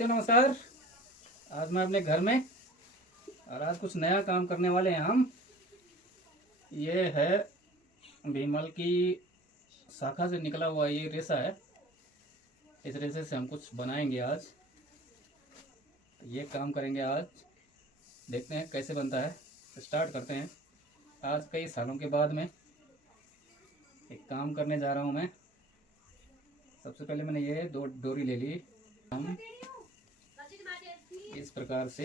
नमस्कार। आज मैं अपने घर में और आज कुछ नया काम करने वाले हैं हम। ये है भीमल की शाखा से निकला हुआ ये रेशा है। इस रेशे से हम कुछ बनाएंगे आज। तो ये काम करेंगे आज। देखते हैं कैसे बनता है। स्टार्ट करते हैं। आज कई सालों के बाद में एक काम करने जा रहा हूँ मैं। सबसे पहले मैंने ये दो डोरी ले ली। हम इस प्रकार से,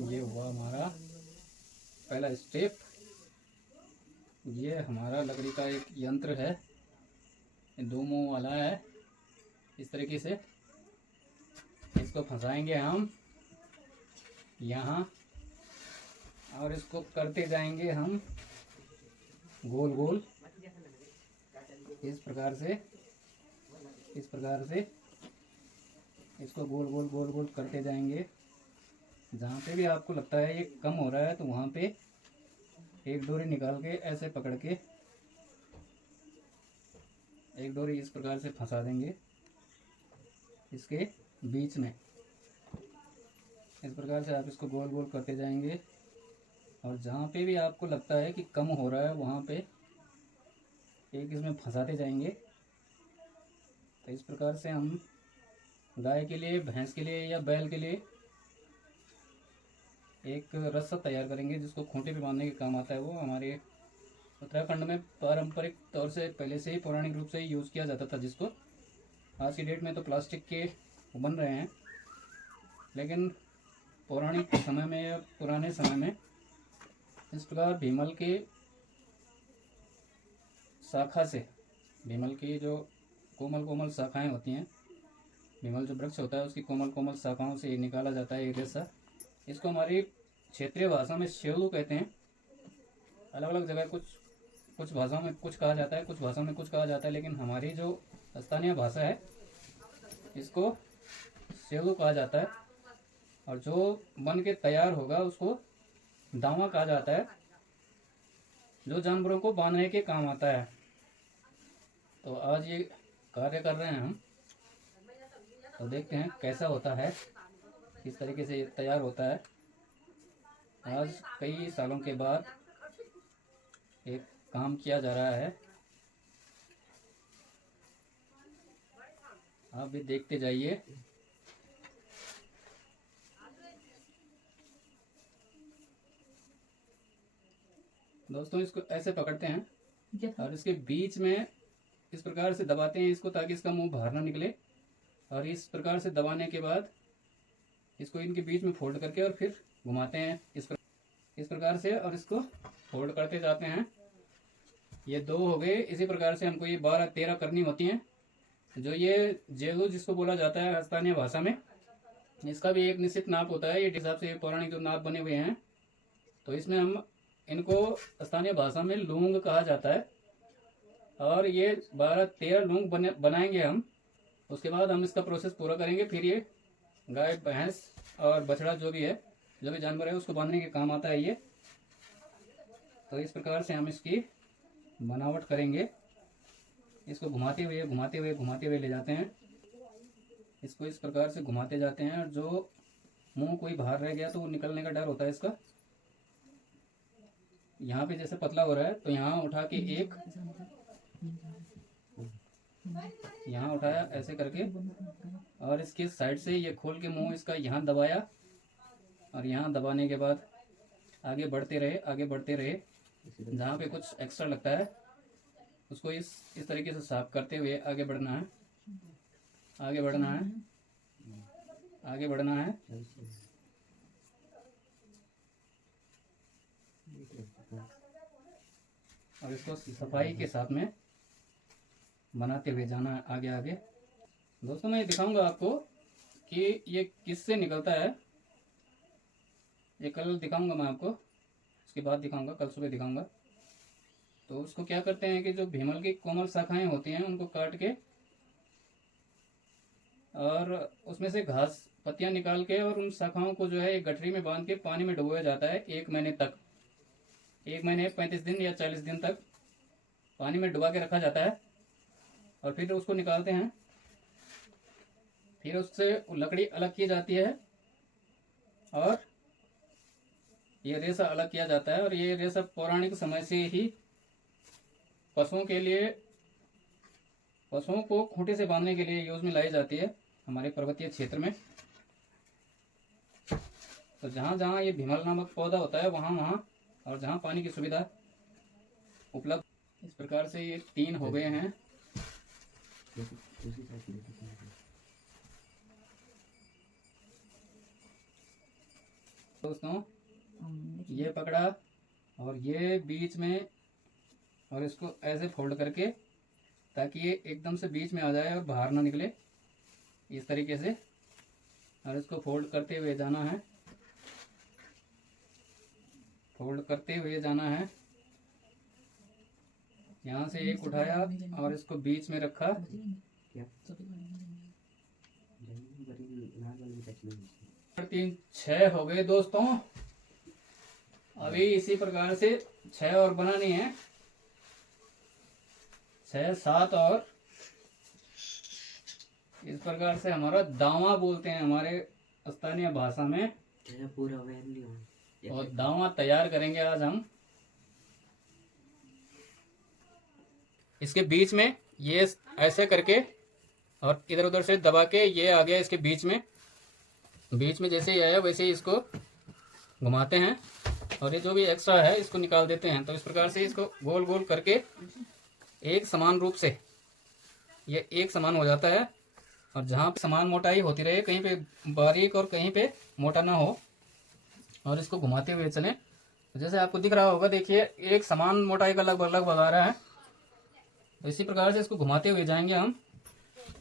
ये हुआ हमारा पहला स्टेप। ये हमारा लकड़ी का एक यंत्र है, दो मुंह वाला है। इस तरीके से इसको फंसाएंगे हम यहाँ और इसको करते जाएंगे हम गोल गोल। इस प्रकार से इसको गोल गोल गोल गोल करते जाएंगे। जहाँ पे भी आपको लगता है ये कम हो रहा है तो वहाँ पे एक डोरी निकाल के ऐसे पकड़ के एक डोरी इस प्रकार से फंसा देंगे इसके बीच में। इस प्रकार से आप इसको गोल गोल करते जाएंगे और जहाँ पे भी आपको लगता है कि कम हो रहा है वहाँ पे एक इसमें फंसाते जाएंगे। तो इस प्रकार से हम गाय के लिए, भैंस के लिए या बैल के लिए एक रस्सा तैयार करेंगे जिसको खूंटे पे बांधने के काम आता है। वो हमारे उत्तराखंड में पारंपरिक तौर से पहले से ही पौराणिक रूप से ही यूज़ किया जाता था, जिसको आज की डेट में तो प्लास्टिक के बन रहे हैं। लेकिन पौराणिक समय में या पुराने समय में इस प्रकार भीमल के शाखा से, भीमल की जो कोमल कोमल शाखाएं होती हैं, भीमल जो वृक्ष होता है उसकी कोमल कोमल शाखाओं से निकाला जाता है ये रेशा। इसको हमारी क्षेत्रीय भाषा में शेलू कहते हैं। अलग अलग जगह कुछ भाषाओं में कुछ कहा जाता है, कुछ भाषाओं में कुछ कहा जाता है, लेकिन हमारी जो स्थानीय भाषा है इसको शेलू कहा जाता है। और जो बन के तैयार होगा उसको दावा कहा जाता है, जो जानवरों को बांधने के काम आता है। तो आज ये कार्य कर रहे हैं हम, तो देखते हैं कैसा होता है, किस तरीके से ये तैयार होता है। आज कई सालों के बाद एक काम किया जा रहा है। आप भी देखते जाइए। दोस्तों, इसको ऐसे पकड़ते हैं और इसके बीच में इस प्रकार से दबाते हैं इसको, ताकि इसका मुंह बाहर ना निकले। और इस प्रकार से दबाने के बाद इसको इनके बीच में फोल्ड करके और फिर घुमाते हैं इस प्रकार से, और इसको फोल्ड करते जाते हैं। ये दो हो गए। इसी प्रकार से हमको ये 12-13 करनी होती हैं। जो ये जेलू जिसको बोला जाता है स्थानीय भाषा में, इसका भी एक निश्चित नाप होता है। ये हिसाब से पौराणिक जो नाप बने हुए हैं, तो इसमें हम इनको स्थानीय भाषा में लूंग कहा जाता है। और ये 12-13 लूंग बनाएंगे हम। उसके बाद हम इसका प्रोसेस पूरा करेंगे। फिर ये गाय, भैंस और बछड़ा जो भी है, जो भी जानवर है, उसको बांधने के काम आता है ये। तो इस प्रकार से हम इसकी बनावट करेंगे। इसको घुमाते हुए ले जाते हैं। इसको इस प्रकार से घुमाते जाते हैं, और जो मुंह कोई बाहर रह गया तो वो निकलने का डर होता है इसका। यहाँ पे जैसे पतला हो रहा है तो यहाँ उठा के एक, यहाँ उठाया ऐसे करके, और इसके साइड से ये खोल के मुंह इसका यहाँ दबाया, और यहाँ दबाने के बाद आगे बढ़ते रहे। जहाँ पे कुछ एक्स्ट्रा लगता है उसको इस तरीके से साफ करते हुए आगे बढ़ना है। और इसको सफाई के साथ में बनाते हुए जाना है आगे। दोस्तों, मैं ये दिखाऊंगा आपको कि ये किससे निकलता है। ये कल दिखाऊंगा मैं आपको, उसके बाद दिखाऊंगा, कल सुबह दिखाऊंगा। तो उसको क्या करते हैं कि जो भीमल की कोमल शाखाएं होती हैं उनको काट के और उसमें से घास पत्तियां निकाल के और उन शाखाओं को जो है एक गठरी में बांध के पानी में डुबोया जाता है 1 महीने तक। 1 महीने 35 दिन या 40 दिन तक पानी में डुबा के रखा जाता है। और फिर उसको निकालते हैं। फिर उससे लकड़ी अलग की जाती है और ये रेशा अलग किया जाता है। और ये रेशा पौराणिक समय से ही पशुओं के लिए, पशुओं को खूंटे से बांधने के लिए यूज में लाई जाती है हमारे पर्वतीय क्षेत्र में। तो जहाँ जहाँ ये भीमल नामक पौधा होता है वहाँ वहाँ, और जहाँ पानी की सुविधा उपलब्ध, इस प्रकार से ये 3 हो गए हैं। दोस्तों ये पकड़ा और ये बीच में, और इसको ऐसे फोल्ड करके ताकि ये एकदम से बीच में आ जाए और बाहर ना निकले, इस तरीके से। और इसको फोल्ड करते हुए जाना है, फोल्ड करते हुए जाना है। यहाँ से एक उठाया और इसको बीच में रखा। 3 6 हो गए दोस्तों। अभी इसी प्रकार से 6 और बनानी है, 6 7 और। इस प्रकार से हमारा दावा बोलते हैं हमारे स्थानीय भाषा में। और दावा तैयार करेंगे आज हम। इसके बीच में ये ऐसे करके और इधर उधर से दबा के ये आ गया इसके बीच में। बीच में जैसे ही आया वैसे ही इसको घुमाते हैं और ये जो भी एक्स्ट्रा है इसको निकाल देते हैं। तो इस प्रकार से इसको गोल गोल करके एक समान रूप से ये एक समान हो जाता है। और जहाँ पे समान मोटाई होती रहे, कहीं पे बारीक और कहीं पे मोटा ना हो, और इसको घुमाते हुए चलें। जैसे आपको दिख रहा होगा, देखिए एक समान मोटाई का लगभग लगभग आ रहा है। तो इसी प्रकार से इसको घुमाते हुए जाएंगे हम।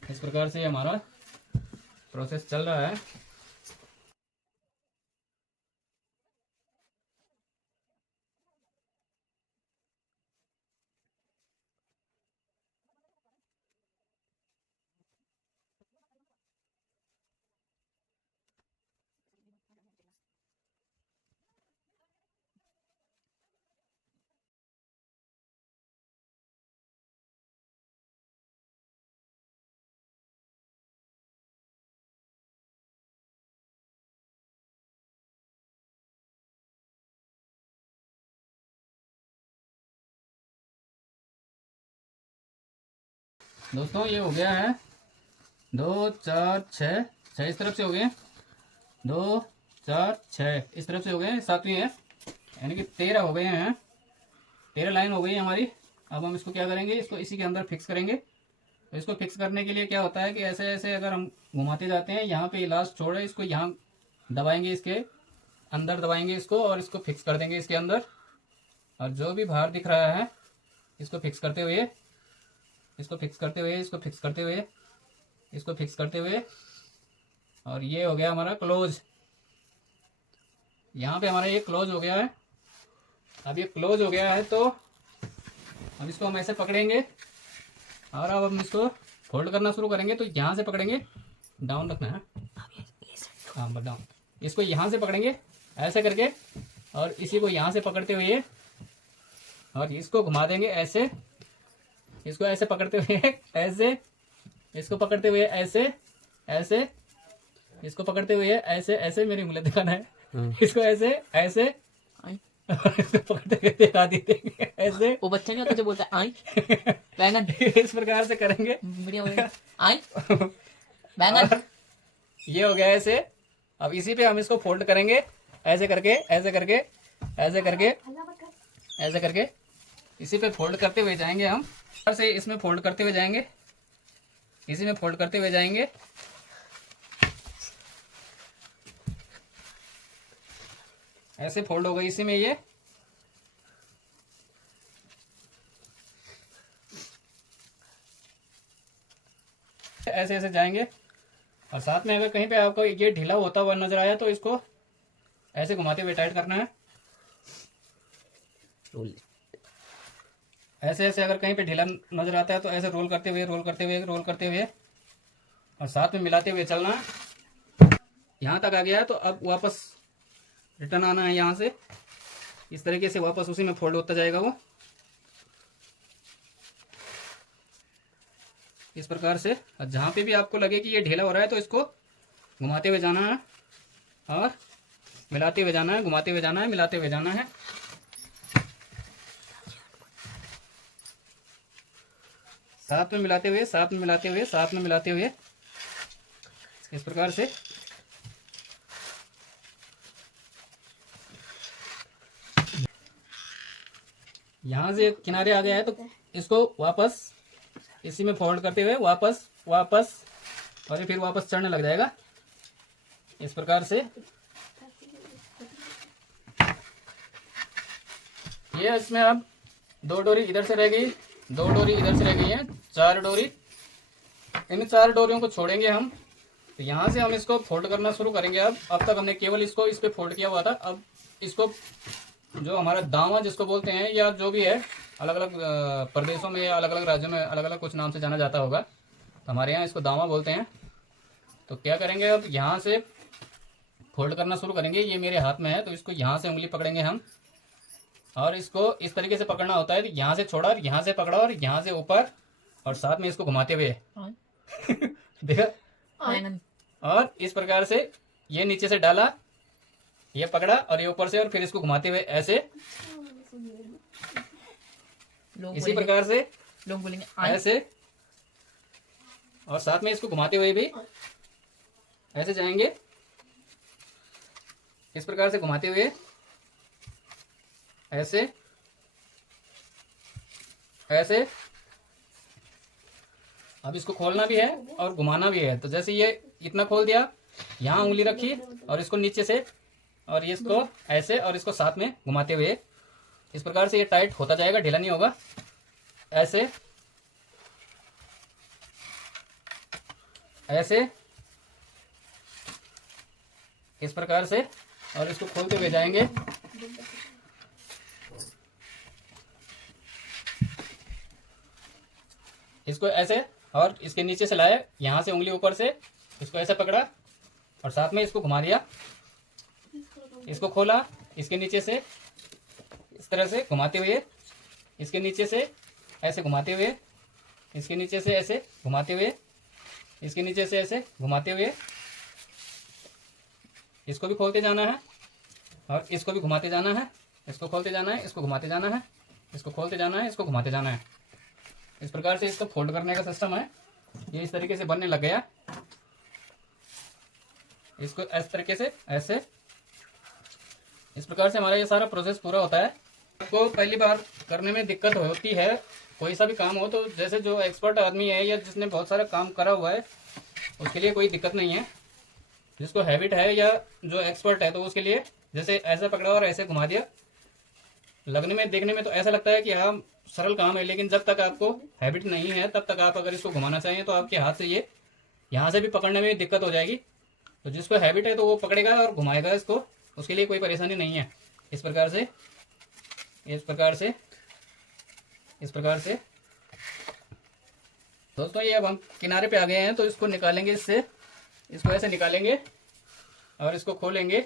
इस प्रकार से हमारा प्रोसेस चल रहा है। दोस्तों ये हो गया है 2 4 6 6 इस तरफ से हो गए, 2 4 6 इस तरफ से हो गए, 7वीं है, यानी कि 13 हो गए हैं। 13 लाइन हो गई हमारी। अब हम इसको क्या करेंगे, इसको इसी के अंदर फिक्स करेंगे। तो इसको फिक्स करने के लिए क्या होता है कि ऐसे ऐसे अगर हम घुमाते जाते हैं, यहाँ पे लास्ट छोड़े इसको यहाँ दबाएंगे, इसके अंदर दबाएंगे इसको और इसको फिक्स कर देंगे इसके अंदर। और जो भी बाहर दिख रहा है इसको फिक्स करते हुए, इसको फिक्स करते हुए, इसको फिक्स करते हुए, इसको फिक्स करते हुए, और ये हो गया हमारा क्लोज। यहाँ पे हमारा ये क्लोज हो गया है। अब ये क्लोज हो गया है तो अब इसको हम ऐसे पकड़ेंगे और अब हम इसको फोल्ड करना शुरू करेंगे। तो यहाँ से पकड़ेंगे, डाउन रखना है, हाँ डाउन। इसको यहाँ से पकड़ेंगे ऐसे करके, और इसी को यहाँ से पकड़ते हुए और इसको घुमा देंगे ऐसे, इसको ऐसे पकड़ते हुए ऐसे, इसको पकड़ते हुए ऐसे ऐसे, इसको पकड़ते हुए ऐसे ऐसे, मेरी उंगली दिखाना है, इसको ऐसे ऐसे, इसको पकड़ते हुए दिखा देंगे ऐसे। वो बच्चा नहीं होता जो बोलता है आई बैंगन, इस प्रकार से करेंगे। बढ़िया बढ़िया आई बैंगन। ये हो गया ऐसे। अब इसी पे हम इसको फोल्ड करेंगे ऐसे करके, ऐसे करके, ऐसे करके, ऐसे करके, इसी पे फोल्ड करते हुए जाएंगे हम। से इसमें फोल्ड करते हुए जाएंगे, इसी में फोल्ड करते हुए जाएंगे। ऐसे फोल्ड हो गई इसी में ये। ऐसे ऐसे जाएंगे। और साथ में अगर कहीं पे आपको ये ढीला होता हुआ नजर आया तो इसको ऐसे घुमाते हुए टाइट करना है। ऐसे ऐसे अगर कहीं पे ढीला नजर आता है तो ऐसे रोल करते हुए, रोल करते हुए, रोल करते हुए, और साथ में मिलाते हुए चलना है। यहाँ तक आ गया है तो अब वापस रिटर्न आना है यहाँ से। इस तरीके से वापस उसी में फोल्ड होता जाएगा वो। इस प्रकार से। और जहाँ पे भी आपको लगे कि ये ढीला हो रहा है तो इसको घुमाते हुए जाना है और मिलाते हुए जाना है, घुमाते हुए जाना है, मिलाते हुए जाना है। साथ में मिलाते हुए, साथ में मिलाते हुए, साथ में मिलाते हुए, इस प्रकार से। यहाँ से किनारे आ गया है तो इसको वापस इसी में फोल्ड करते हुए वापस वापस, और ये फिर वापस चढ़ने लग जाएगा इस प्रकार से। ये इसमें अब 2 डोरी इधर से रह गई, 2 डोरी इधर से रह गई है, 4 डोरी। इन 4 डोरियों को छोड़ेंगे हम। तो यहाँ से हम इसको फोल्ड करना शुरू करेंगे। अब तक हमने केवल इसको इस पे फोल्ड किया हुआ था। अब इसको जो हमारा दावा जिसको बोलते हैं, या जो भी है, अलग अलग प्रदेशों में या अलग अलग राज्यों में अलग अलग कुछ नाम से जाना जाता होगा, तो हमारे यहाँ इसको दावा बोलते हैं। तो क्या करेंगे, अब यहाँ से फोल्ड करना शुरू करेंगे। ये मेरे हाथ में है तो इसको यहाँ से उंगली पकड़ेंगे हम, और इसको इस तरीके से पकड़ना होता है। तो यहाँ से छोड़ा और यहाँ से पकड़ा और यहाँ से ऊपर, और साथ में इसको घुमाते हुए देखा, और इस प्रकार से ये नीचे से डाला, ये पकड़ा और ये ऊपर से, और फिर इसको घुमाते हुए ऐसे, इसी प्रकार से लोग बोलेंगे ऐसे, और साथ में इसको घुमाते हुए भी ऐसे जाएंगे, इस प्रकार से घुमाते हुए ऐसे ऐसे। अब इसको खोलना भी है और घुमाना भी है। तो जैसे ये इतना खोल दिया, यहाँ उंगली रखी और इसको नीचे से, और ये इसको ऐसे, और इसको साथ में घुमाते हुए, इस प्रकार से ये टाइट होता जाएगा, ढीला नहीं होगा। ऐसे ऐसे, इस प्रकार से, और इसको खोलते हुए जाएंगे। इसको ऐसे, और इसके नीचे से लाए, यहाँ से उंगली ऊपर से, इसको ऐसे पकड़ा और साथ में इसको घुमा दिया, इसको खोला, इसके नीचे से इस तरह से घुमाते हुए, इसके नीचे से ऐसे घुमाते हुए, इसके नीचे से ऐसे घुमाते हुए, इसके नीचे से ऐसे घुमाते हुए, इसको भी खोलते जाना है और इसको भी घुमाते जाना है, इसको खोलते जाना है, इसको घुमाते जाना है, इसको खोलते जाना है, इसको घुमाते जाना है। इस प्रकार से इसको फोल्ड करने का सिस्टम है। ये इस तरीके से बनने लग गया। इसको इस तरीके से ऐसे, इस प्रकार से हमारा ये सारा प्रोसेस पूरा होता है। आपको पहली बार करने में दिक्कत होती है, कोई सा भी काम हो, तो जैसे जो एक्सपर्ट आदमी है या जिसने बहुत सारा काम करा हुआ है उसके लिए कोई दिक्कत नहीं है। जिसको हैबिट है या जो एक्सपर्ट है तो उसके लिए जैसे ऐसा पकड़ा और ऐसे घुमा दिया, लगने में देखने में तो ऐसा लगता है कि हाँ सरल काम है, लेकिन जब तक आपको हैबिट नहीं है तब तक आप अगर इसको घुमाना चाहें तो आपके हाथ से ये यहाँ से भी पकड़ने में दिक्कत हो जाएगी। तो जिसको हैबिट है तो वो पकड़ेगा और घुमाएगा इसको, उसके लिए कोई परेशानी नहीं है। इस प्रकार से, इस प्रकार से, इस प्रकार से। दोस्तों ये अब हम किनारे पे आ गए हैं तो इसको निकालेंगे, इससे इसको ऐसे निकालेंगे और इसको खोलेंगे।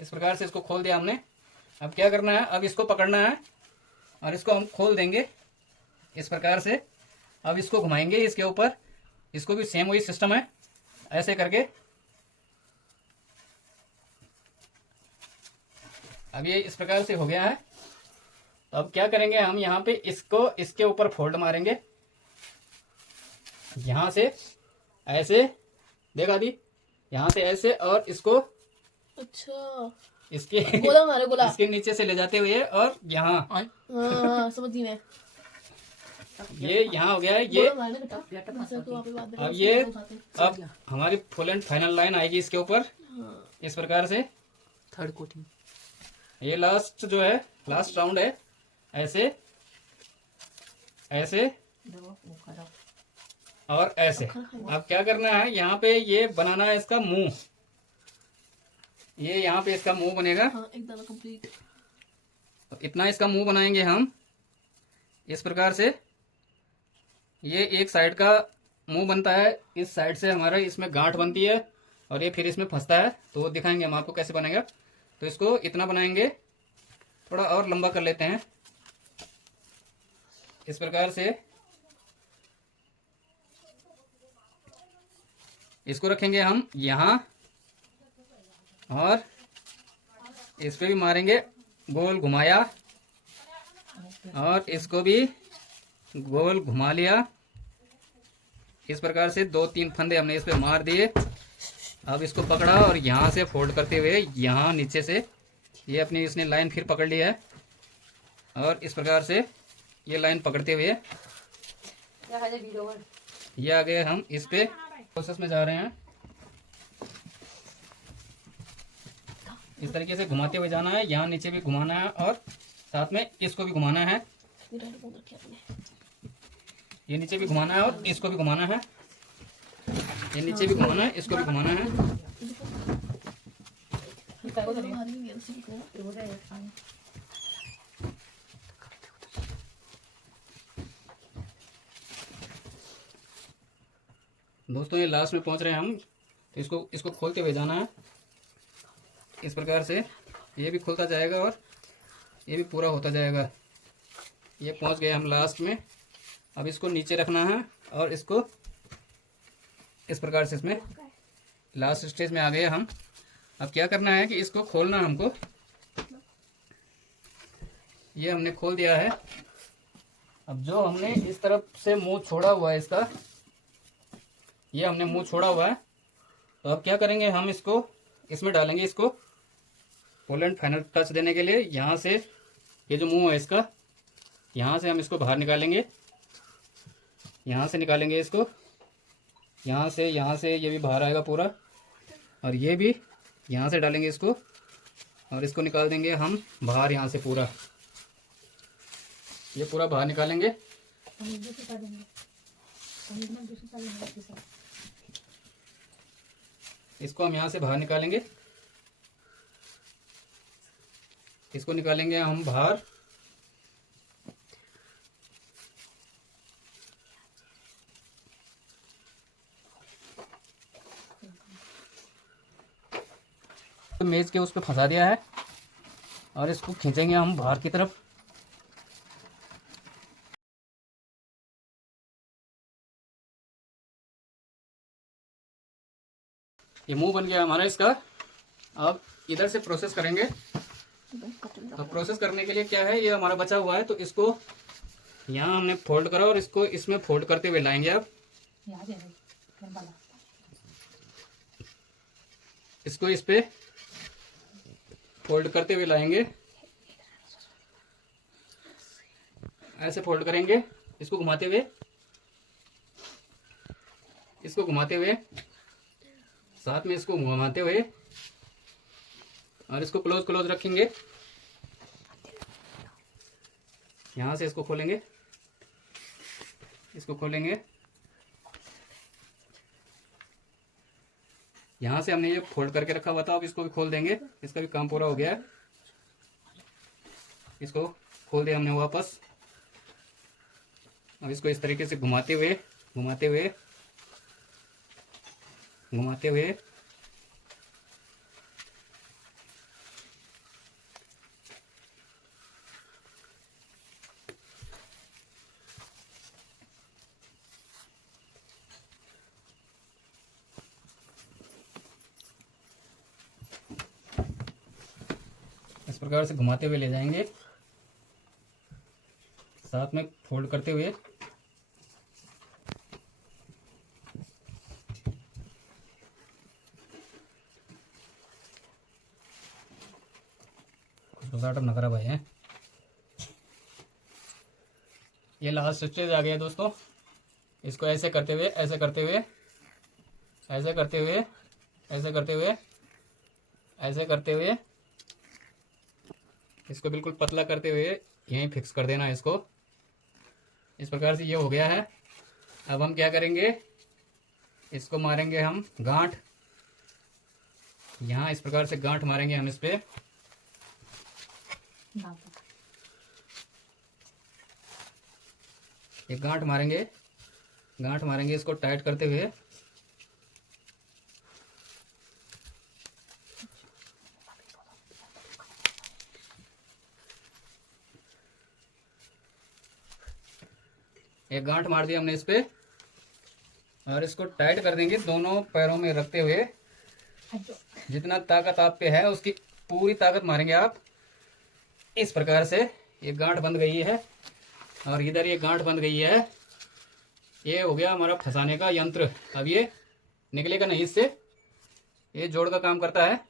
इस प्रकार से इसको खोल दिया हमने। अब क्या करना है, अब इसको पकड़ना है और इसको हम खोल देंगे इस प्रकार से। अब इसको घुमाएंगे इसके ऊपर, इसको भी सेम वही सिस्टम है, ऐसे करके। अब ये इस प्रकार से हो गया है। तो अब क्या करेंगे, हम यहाँ पे इसको इसके ऊपर फोल्ड मारेंगे, यहाँ से ऐसे, देखा दी, यहाँ से ऐसे, और इसको अच्छा इसके गोला मारे गोला, इसके नीचे से ले जाते हुए और यहाँ, हाँ समझ गई मैं। ये यहाँ हो गया है ये। गोला मारने बेटा, वैसे तो वहाँ पे बात अब ये अब हमारी फुल एंड फाइनल लाइन आएगी इसके ऊपर इस प्रकार से। थर्ड कोटिंग, ये लास्ट जो है, लास्ट राउंड है, ऐसे ऐसे और ऐसे। अब क्या करना है, यहाँ पे ये बनाना है इसका मुंह, ये यहाँ पे इसका मुंह बनेगा। हाँ एक दाना कंप्लीट। तो इतना इसका मुंह बनाएंगे हम इस प्रकार से। ये एक साइड का मुंह बनता है, इस साइड से हमारा इसमें गांठ बनती है और ये फिर इसमें फंसता है। तो वो दिखाएंगे हम आपको कैसे बनेगा। तो इसको इतना बनाएंगे, थोड़ा और लंबा कर लेते हैं इस प्रकार से। इसको रखेंगे हम यहाँ और इस पे भी मारेंगे, गोल घुमाया और इसको भी गोल घुमा लिया। इस प्रकार से 2-3 फंदे हमने इस पे मार दिए। अब इसको पकड़ा और यहाँ से फोल्ड करते हुए यहाँ नीचे से ये अपनी इसने लाइन फिर पकड़ ली है और इस प्रकार से ये लाइन पकड़ते हुए ये आगे हम इस पे प्रोसेस में जा रहे हैं। इस तरीके से घुमाते हुए जाना है, यहाँ नीचे भी घुमाना है और साथ में इसको भी घुमाना है। ये नीचे भी घुमाना है और इसको भी घुमाना है। ये नीचे भी घुमाना है, इसको भी घुमाना है। दोस्तों ये लास्ट में पहुंच रहे हैं हम, तो इसको खोलते हुए जाना है। इस प्रकार से ये भी खुलता जाएगा और ये भी पूरा होता जाएगा। ये पहुंच गए हम लास्ट में। अब इसको नीचे रखना है और इसको इस प्रकार से इसमें लास्ट स्टेज में आ गए हम। अब क्या करना है कि इसको खोलना हमको। ये हमने खोल दिया है। अब जो हमने इस तरफ से मुंह छोड़ा हुआ है इसका, ये हमने मुंह छोड़ा हुआ है, तो अब क्या करेंगे हम इसको इसमें डालेंगे। इसको पोलैंड फाइनल टच देने के लिए यहाँ से ये जो मुंह है इसका, यहाँ से हम इसको बाहर निकालेंगे। यहाँ से निकालेंगे इसको, यहाँ से ये भी बाहर आएगा पूरा, और ये भी यहाँ से डालेंगे इसको और इसको निकाल देंगे हम बाहर। यहाँ से पूरा ये पूरा बाहर निकालेंगे। इसको हम यहाँ से बाहर निकालेंगे। इसको निकालेंगे हम बाहर। तो मेज के उस पर फंसा दिया है और इसको खींचेंगे हम बाहर की तरफ। ये मुंह बन गया हमारा इसका। अब इधर से प्रोसेस करेंगे। तो प्रोसेस करने के लिए क्या है, ये हमारा बचा हुआ है, तो इसको यहाँ हमने फोल्ड करा और इसको इसमें फोल्ड करते हुए लाएंगे। अब इसको इस पे फोल्ड करते हुए लाएंगे। ऐसे फोल्ड करेंगे, इसको घुमाते हुए, इसको घुमाते हुए, साथ में इसको घुमाते हुए, और इसको क्लोज क्लोज रखेंगे। यहाँ से इसको खोलेंगे, इसको खोलेंगे। यहाँ से हमने ये फोल्ड करके रखा हुआ था, अब इसको भी खोल देंगे। इसका भी काम पूरा हो गया है। इसको खोल दिया हमने वापस। अब इसको इस तरीके से घुमाते हुए घुमाते हुए घुमाते हुए इस प्रकार से घुमाते हुए ले जाएंगे, साथ में फोल्ड करते हुए। नकरा भाई है। ये लास्ट स्टेज आ गया दोस्तों। इसको ऐसे करते हुए, ऐसे करते हुए, ऐसे करते हुए, ऐसे करते हुए, ऐसे करते हुए, इसको बिल्कुल पतला करते हुए यहीं फिक्स कर देना है इसको। इस प्रकार से ये हो गया है। अब हम क्या करेंगे, इसको मारेंगे हम गांठ। यहाँ इस प्रकार से गांठ मारेंगे हम इस पे। ये गांठ मारेंगे, गांठ मारेंगे इसको टाइट करते हुए। एक गांठ मार दिया हमने इस पे। और इसको टाइट कर देंगे दोनों पैरों में रखते हुए। जितना ताकत आप पे है उसकी पूरी ताकत मारेंगे आप। इस प्रकार से ये गांठ बंध गई है और इधर ये गांठ बंध गई है। ये हो गया हमारा फंसाने का यंत्र। अब ये निकलेगा नहीं इससे, ये जोड़ का काम करता है।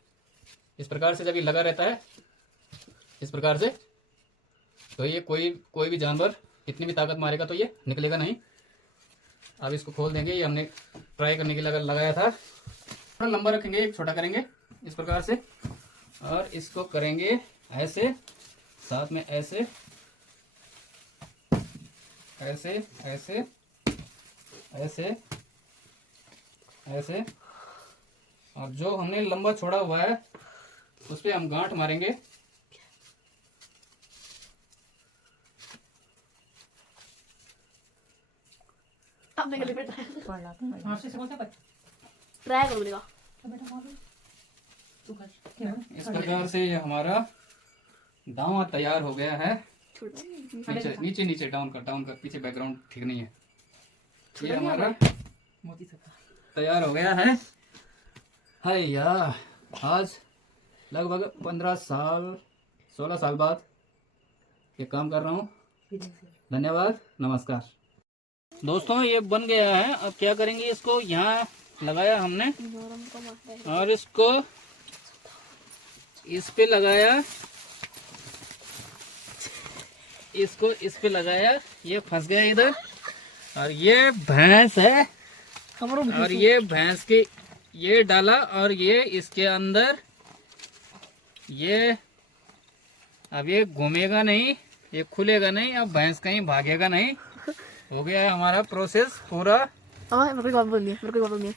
इस प्रकार से जब ये लगा रहता है इस प्रकार से, तो ये कोई भी जानवर कितनी भी ताकत मारेगा तो ये निकलेगा नहीं। अब इसको खोल देंगे। ये हमने ट्राई करने के लिए लगाया था। थोड़ा लंबा रखेंगे, एक छोटा करेंगे इस प्रकार से, और इसको करेंगे ऐसे, साथ में ऐसे ऐसे ऐसे ऐसे ऐसे, और जो हमने लंबा छोड़ा हुआ है उस पे हम गांठ मारेंगे। अब देख ले बेटा, हाँ से बोलता पर ट्राई करो बोलेगा। बेटा मारो तू कर इस प्रकार से ये हमारा दावा तैयार हो गया है। नीचे नीचे नीचे डाउन कर, पीछे बैकग्राउंड ठीक नहीं है। ये हमारा मोती सकता तैयार हो गया है। हाय यार, आज लगभग 15 साल 16 साल बाद ये काम कर रहा हूँ। धन्यवाद, नमस्कार। दोस्तों ये बन गया है। अब क्या करेंगे, इसको यहाँ लगाया हमने और इसको इस पे लगाया, इसको इस पे लगाया, ये फंस गया इधर। और ये भैंस है और ये भैंस की ये डाला और ये इसके अंदर ये, अब ये घूमेगा नहीं, ये खुलेगा नहीं, अब भैंस कहीं भागेगा नहीं। हो गया है हमारा प्रोसेस पूरा। मेरे को बात बोलनी है।